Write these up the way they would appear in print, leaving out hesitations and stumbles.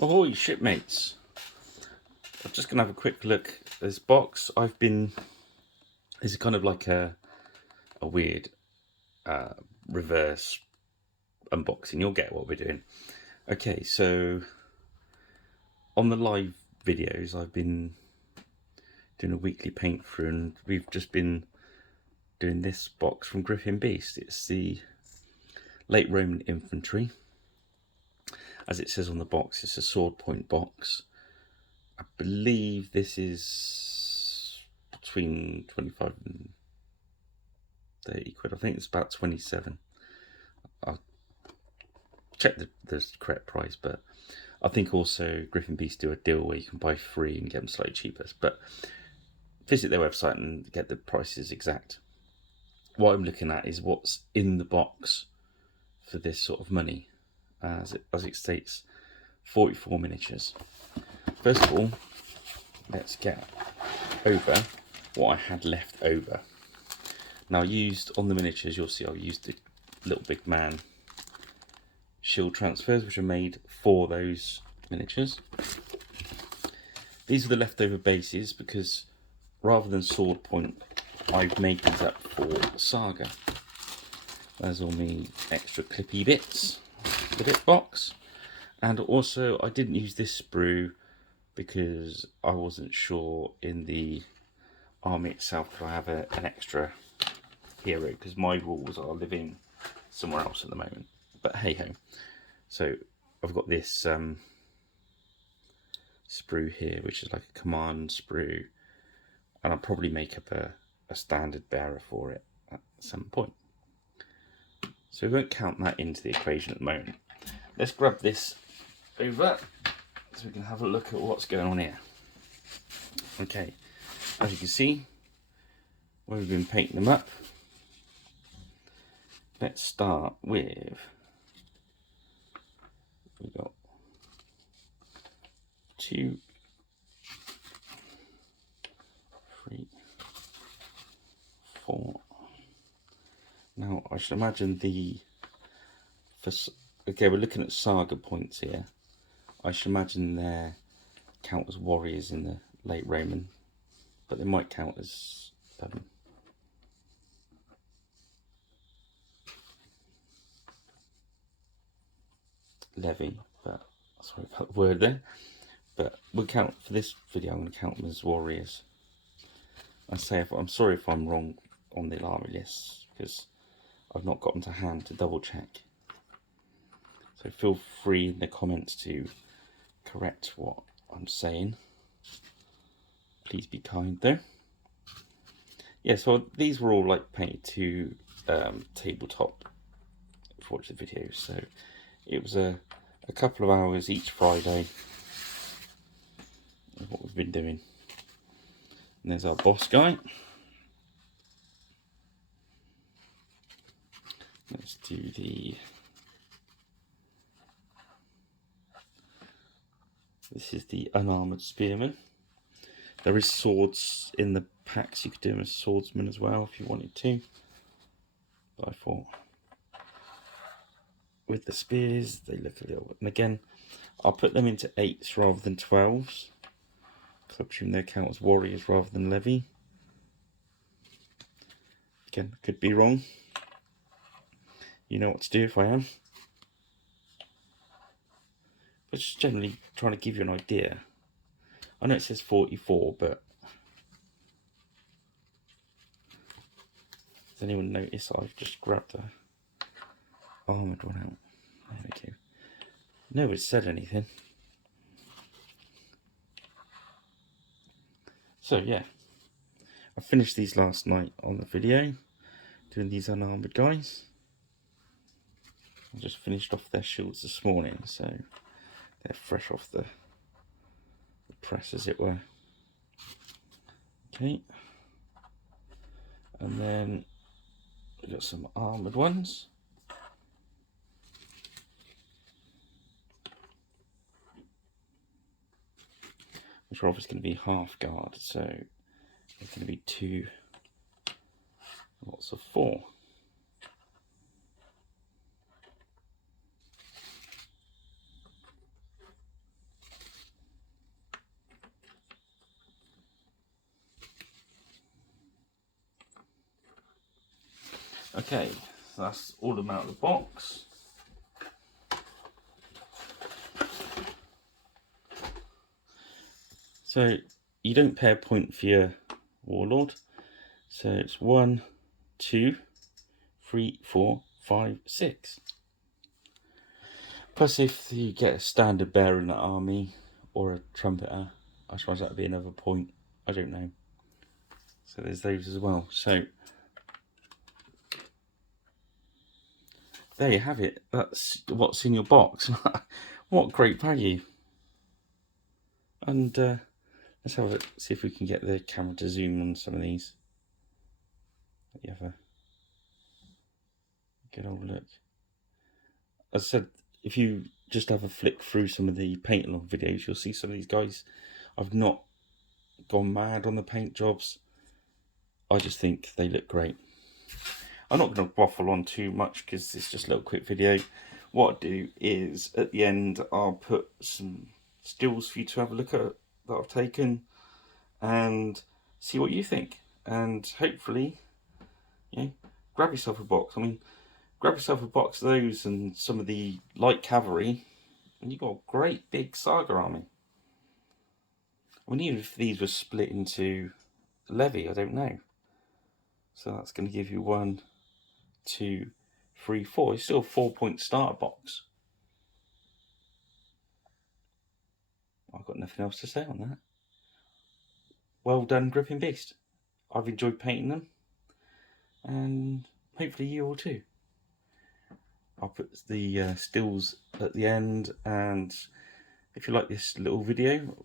Ahoy shipmates, I'm just gonna have a quick look at this box. This is kind of like a weird reverse unboxing. You'll get what we're doing. Okay, so on the live videos I've been doing a weekly paint through, and we've just been doing this box from Griffin Beast. It's the late Roman infantry. As it says on the box, it's a Swordpoint box. I believe this is between 25 and 30 quid. I think it's about 27. I'll check the correct price, but I think also Griffin Beast do a deal where you can buy 3 and get them slightly cheaper. But visit their website and get the prices exact. What I'm looking at is what's in the box for this sort of money. As it states, 44 miniatures. First of all, let's get over what I had left over. Now, I used on the miniatures, you'll see I used the little big man shield transfers, which are made for those miniatures. These are the leftover bases because rather than Swordpoint, I've made these up for Saga. There's all my extra clippy bits, the bit box. And also, I didn't use this sprue because I wasn't sure in the army itself could I have an extra hero, because my rules are living somewhere else at the moment. But hey ho. So I've got this sprue here, which is like a command sprue, and I'll probably make up a standard bearer for it at some point. So we won't count that into the equation at the moment. Let's grab this over so we can have a look at what's going on here. Okay, as you can see, where we've been painting them up, let's start with, we've got 2, 3, 4. Now I should imagine okay, we're looking at saga points here. I should imagine they count as warriors in the late Roman, but they might count as levy, but sorry about the word there. But we'll count, for this video I'm going to count them as warriors. I'm sorry if I'm wrong on the army list, because I've not gotten to hand to double check. So feel free in the comments to correct what I'm saying. Please be kind though. Yeah, so these were all like painted to tabletop for watch the video. So it was a couple of hours each Friday of what we've been doing. And there's our boss guy. Let's do this is the unarmoured spearman. There is swords in the packs. You could do them as swordsman as well if you wanted to. But I thought with the spears they look a little, and again I'll put them into 8s rather than 12s, because I presume they count as warriors rather than levy. Again, could be wrong. You know what to do if I am. But just generally trying to give you an idea. I know it says 44, but does anyone notice I've just grabbed the armoured one out? There we go. Nobody said anything. So yeah, I finished these last night on the video, doing these unarmoured guys. I just finished off their shields this morning, so they're fresh off the press, as it were. Okay, and then we've got some armoured ones. Which are obviously going to be half guard, so they're going to be 2 lots of 4. Okay, so that's all them out of the box. So you don't pay a point for your warlord. So it's 1, 2, 3, 4, 5, 6. Plus, if you get a standard bearer in the army or a trumpeter, I suppose that would be another point. I don't know. So there's those as well. So there you have it. That's what's in your box. What great value. And let's have a see if we can get the camera to zoom on some of these. Let you have a good old look. As I said, if you just have a flick through some of the paint along videos, you'll see some of these guys. I've not gone mad on the paint jobs. I just think they look great. I'm not going to waffle on too much because it's just a little quick video. What I'll do is at the end I'll put some stills for you to have a look at that I've taken and see what you think. And hopefully, you know, grab yourself a box. I mean, grab yourself a box of those and some of the light cavalry, and you've got a great big saga army. I mean, even if these were split into levy, I don't know. So that's going to give you 1, 2, 3, 4. It's still a 4-point starter box. I've got nothing else to say on that. Well done, Gripping Beast. I've enjoyed painting them, and hopefully you will too. I'll put the stills at the end, and if you like this little video,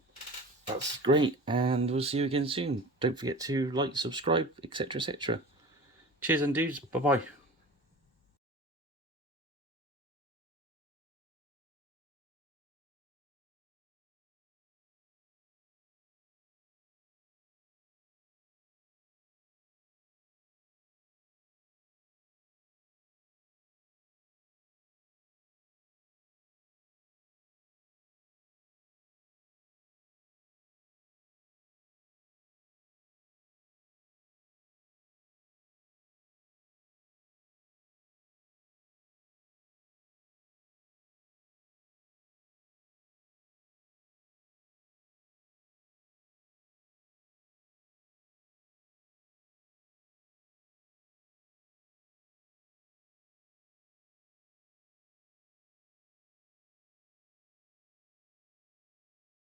that's great, and we'll see you again soon. Don't forget to like, subscribe, etc, etc. Cheers and dudes, bye bye.